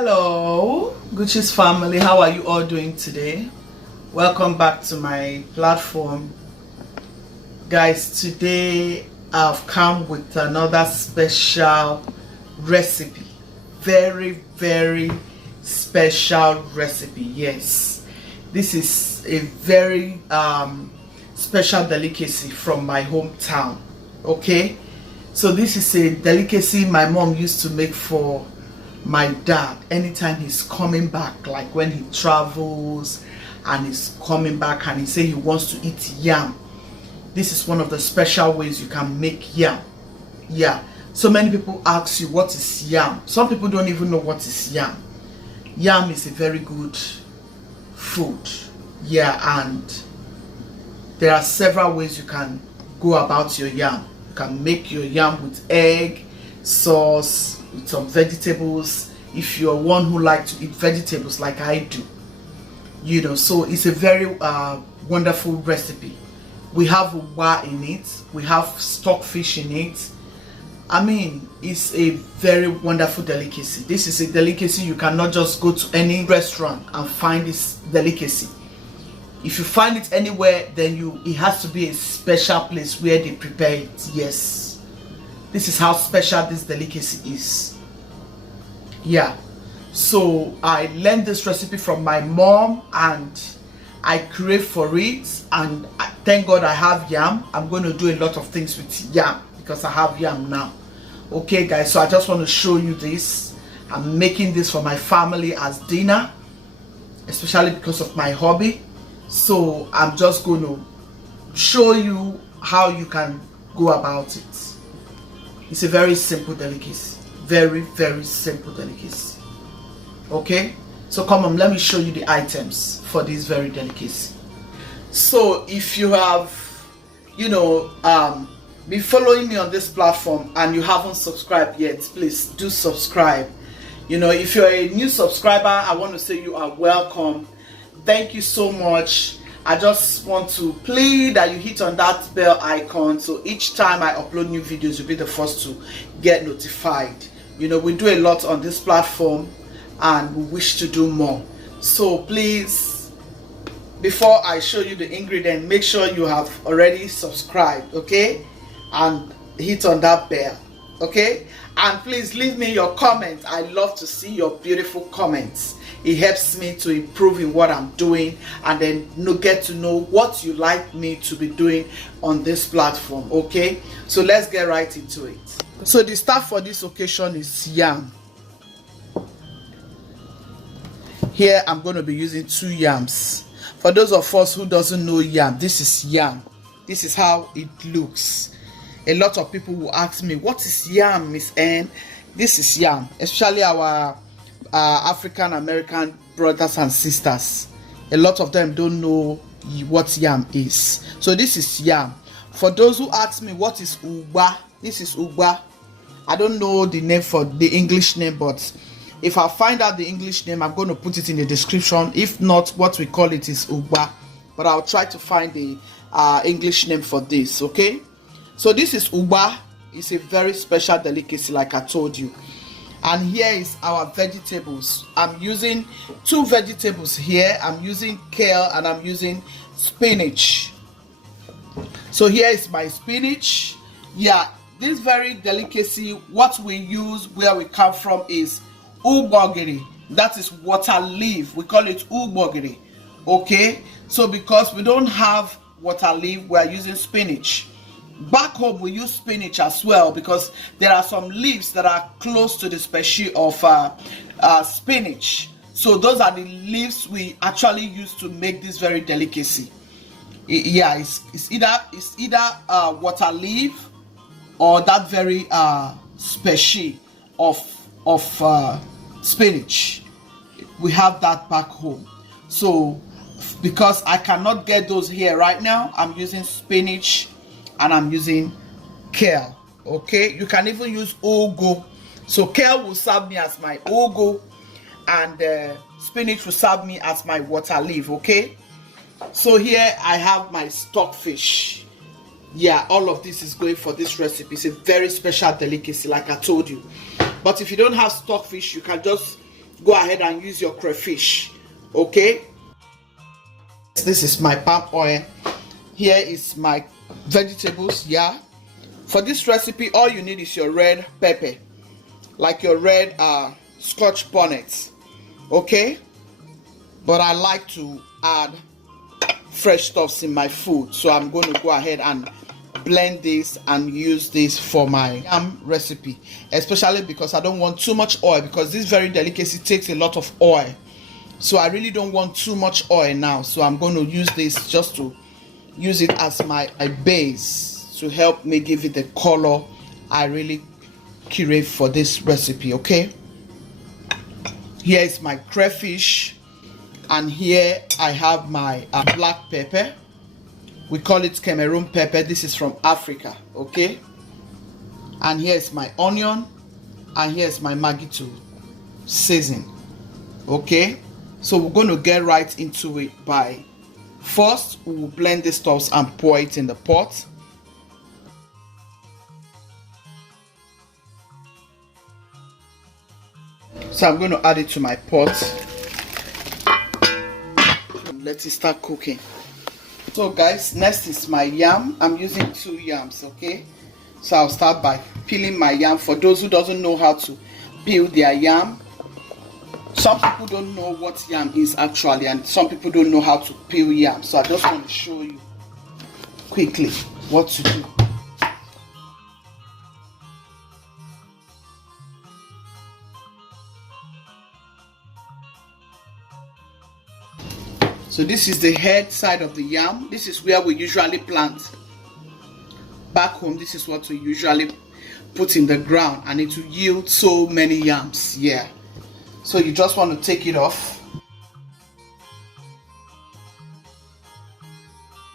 Hello Gucci's family, how are you all doing today? Welcome back to my platform. Guys, today I've come with another special recipe. Very special recipe. Yes, this is a very special delicacy from my hometown. Okay, so this is a delicacy my mom used to make for my dad anytime he's coming back, like when he travels and he's coming back and he say he wants to eat yam. This is one of the special ways you can make yam. Yeah, so many people ask you what is yam. Some people don't even know what is yam. Yam is a very good food. Yeah, and there are several ways you can go about your yam. You can make your yam with egg, sauce, with some vegetables, if you're one who likes to eat vegetables like I do, you know. So it's a very wonderful recipe. We have UGBA in it, we have stockfish in it. I mean, it's a very wonderful delicacy. This is a delicacy you cannot just go to any restaurant and find this delicacy. If you find it anywhere, then it has to be a special place where they prepare it. Yes, this is how special this delicacy is. Yeah, so I learned this recipe from my mom and I crave for it, and thank God I have yam. I'm going to do a lot of things with yam because I have yam now. Okay guys, so I just want to show you this. I'm making this for my family as dinner, especially because of my hobby. So I'm just going to show you how you can go about it. It's a very simple delicacy. Very simple delicacy. Okay, so come on, let me show you the items for this very delicacy. So if you have, you know, been following me on this platform and you haven't subscribed yet, please do subscribe. You know, if you're a new subscriber, I want to say you are welcome. Thank you so much. I just want to plead that you hit on that bell icon, so each time I upload new videos, you'll be the first to get notified. You know, we do a lot on this platform and we wish to do more. So please, before I show you the ingredient, make sure you have already subscribed, okay? And hit on that bell, okay? And please leave me your comments. I love to see your beautiful comments. It helps me to improve in what I'm doing, and then get to know what you like me to be doing on this platform. Okay, so let's get right into it. So the stuff for this occasion is yam. Here I'm going to be using 2 yams. For those of us who doesn't know yam, this is yam. This is how it looks. A lot of people will ask me, what is yam, Miss Anne? This is yam, especially our African American brothers and sisters. A lot of them don't know what yam is. So this is yam. For those who ask me what is UGBA, this is UGBA. I don't know the name for the English name, but if I find out the English name, I'm going to put it in the description. If not, what we call it is UGBA, but I'll try to find the English name for this. Okay, so this is UGBA. It's a very special delicacy, like I told you. And here is our vegetables. I'm using 2 vegetables here. I'm using kale and I'm using spinach. So here is my spinach. Yeah, this very delicacy, what we use where we come from is UGBA. That is water leaf. We call it UGBA. Okay, so because we don't have water leaf, we are using spinach. Back home we use spinach as well, because there are some leaves that are close to the species of spinach. So those are the leaves we actually use to make this very delicacy. Yeah, it's either water leaf or that very species of spinach. We have that back home. So because I cannot get those here right now, I'm using spinach and I'm using kale. Okay, you can even use ugu. So kale will serve me as my ugu, and spinach will serve me as my water leaf. Okay, so here I have my stockfish. Yeah, all of this is going for this recipe. It's a very special delicacy, like I told you. But if you don't have stockfish, you can just go ahead and use your crayfish. Okay, this is my palm oil. Here is my vegetables. Yeah, for this recipe all you need is your red pepper, like your red scotch bonnet. Okay, but I like to add fresh stuffs in my food, so I'm going to go ahead and blend this and use this for my yam recipe, especially because I don't want too much oil, because this very delicacy takes a lot of oil, so I really don't want too much oil now. So I'm going to use this just to use it as my base to help me give it the color I really crave for this recipe. Okay, here is my crayfish, and here I have my black pepper. We call it Cameroon pepper. This is from Africa. Okay, and here is my onion, and here's my Maggi to season. Okay, so we're going to get right into it. By first we will blend the stuffs and pour it in the pot. So I'm going to add it to my pot. Let it start cooking. So guys, next is my yam. I'm using 2 yams. Okay, so I'll start by peeling my yam. For those who doesn't know how to peel their yam, some people don't know what yam is actually, and some people don't know how to peel yam. So I just want to show you quickly what to do. So this is the head side of the yam. This is where we usually plant. Back home, this is what we usually put in the ground, and it will yield so many yams. Yeah. So you just want to take it off.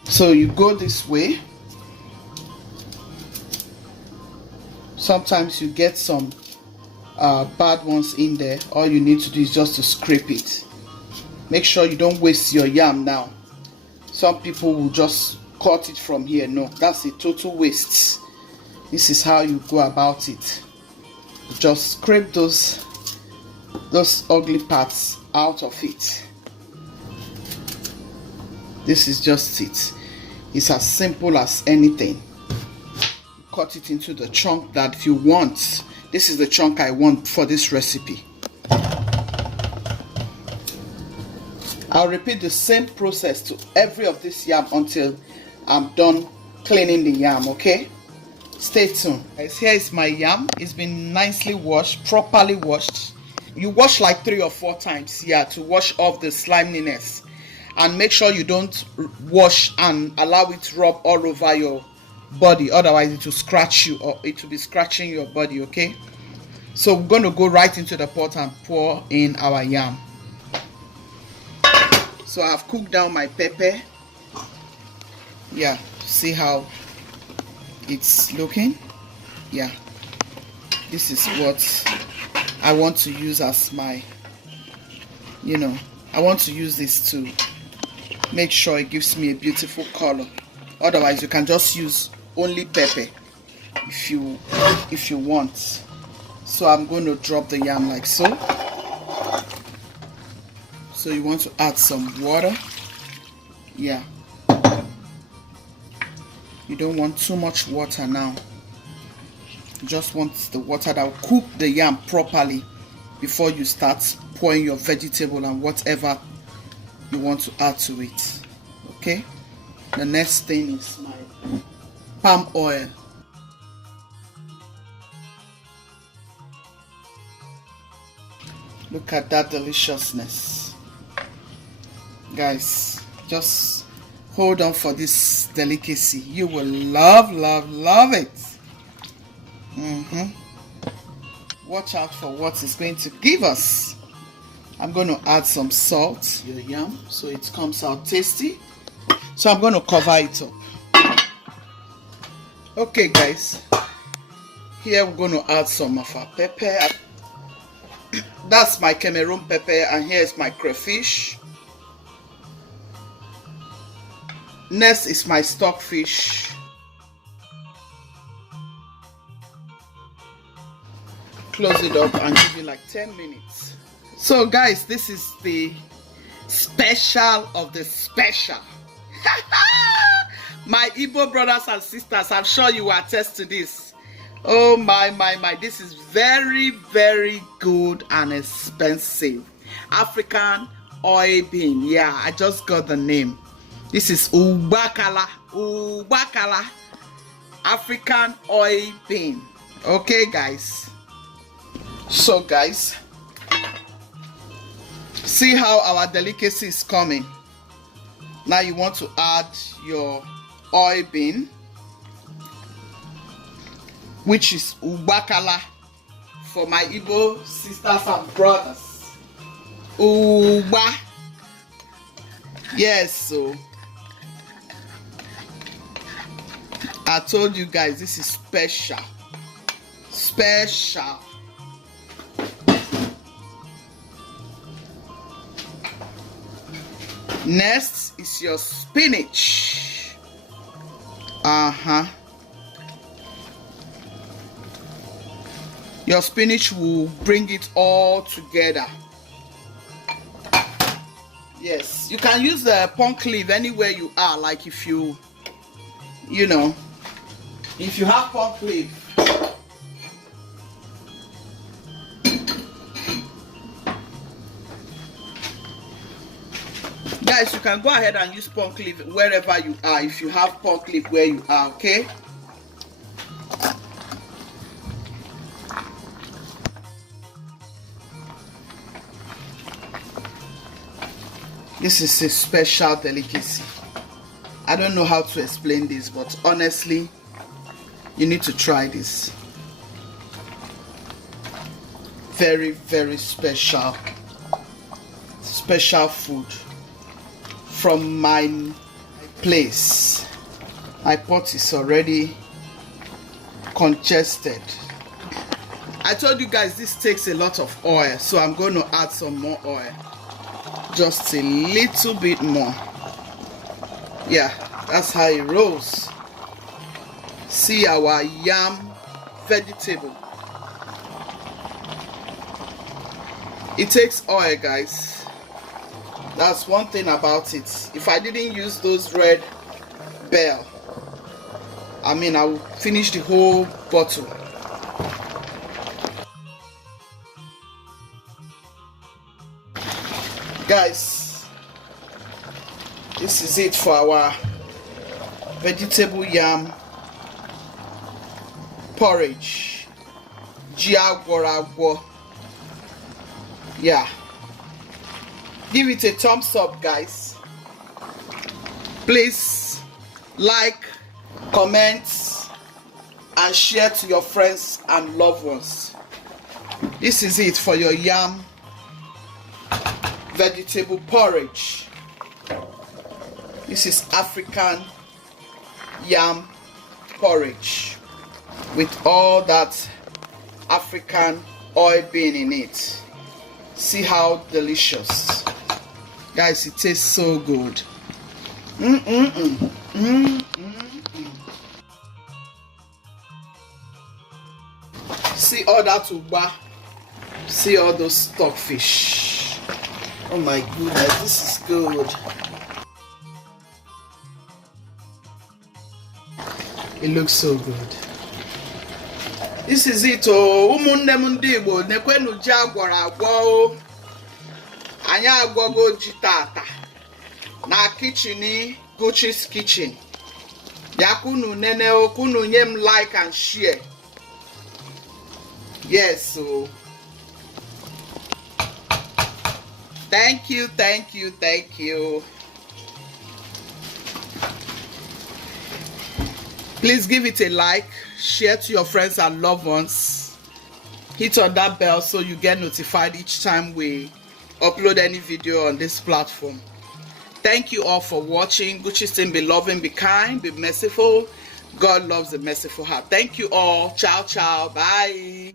So you go this way. Sometimes you get some bad ones in there. All you need to do is just to scrape it. Make sure you don't waste your yam now. Some people will just cut it from here. No, that's a total waste. This is how you go about it. Just scrape those ugly parts out of it. This is just it. It's as simple as anything. Cut it into the chunk that you want. This is the chunk I want for this recipe. I'll repeat the same process to every of this yam until I'm done cleaning the yam. Okay, stay tuned. Guys, here is my yam. It's been nicely washed, properly washed. You wash like 3 or 4 times, yeah, to wash off the sliminess, and make sure you don't wash and allow it to rub all over your body, otherwise it will scratch you, or it will be scratching your body. Okay, so we're going to go right into the pot and pour in our yam. So I've cooked down my pepper. Yeah, see how it's looking. Yeah, this is what I want to use as my, I want to use this to make sure it gives me a beautiful color. Otherwise you can just use only pepper if you want. So I'm going to drop the yam like so. So you want to add some water. Yeah, you don't want too much water now. You just want the water that will cook the yam properly before you start pouring your vegetable and whatever you want to add to it. Okay, the next thing is my palm oil. Look at that deliciousness. Guys, just hold on for this delicacy. You will love it. Watch out for what it's going to give us. I'm going to add some salt to your yam so it comes out tasty. So I'm going to cover it up. Okay guys, here we're going to add some of our pepper. That's my Cameroon pepper, and here's my crayfish. Next is my stockfish. Close it up and give it like 10 minutes. So guys, this is the special of the special. My Igbo brothers and sisters, I'm sure you will attest to this. Oh my, this is very, very good and expensive. African oil bean. Yeah, I just got the name. This is UGBA, African oil bean. Okay guys. So guys, see how our delicacy is coming. Now you want to add your oil bean, which is UGBA for my Igbo sisters and brothers. UGBA. Yes, so I told you guys this is special. Special. Next is your spinach. Your spinach will bring it all together. Yes, you can use the punk leaf anywhere you are. Like if you know, if you have punk leaf. Guys, you can go ahead and use punk leaf wherever you are if you have punk leaf where you are, okay? This is a special delicacy. I don't know how to explain this, but honestly, you need to try this. Very, very special. Special food from my place. My pot is already congested. I told you guys this takes a lot of oil, so I'm going to add some more oil. Just a little bit more. Yeah, that's how it rolls. See our yam vegetable. It takes oil, guys. That's one thing about it. If I didn't use those red bell, I mean, I would finish the whole bottle. Guys, this is it for our vegetable yam porridge. Ji-agworoagwo. Yeah. Give it a thumbs up, guys. Please like, comment, and share to your friends and loved ones. This is it for your yam vegetable porridge. This is African yam porridge with all that African oil bean in it. See how delicious. Guys, it tastes so good. See all that UGBA. See all those stockfish. Oh my goodness, this is good. It looks so good. This is it. Oh, umunne m ndị Igbo, nekwenu ji-agworoagwo. Anyị agwogo ji tata na kitchen Gucci's kitchen. Yakunu nene okunu nyem like and share. Yes, so thank you. Please give it a like, share to your friends and loved ones. Hit on that bell so you get notified each time we upload any video on this platform. Thank you all for watching. Gucci Stain, be loving, be kind, be merciful. God loves a merciful heart. Thank you all. Ciao, ciao. Bye.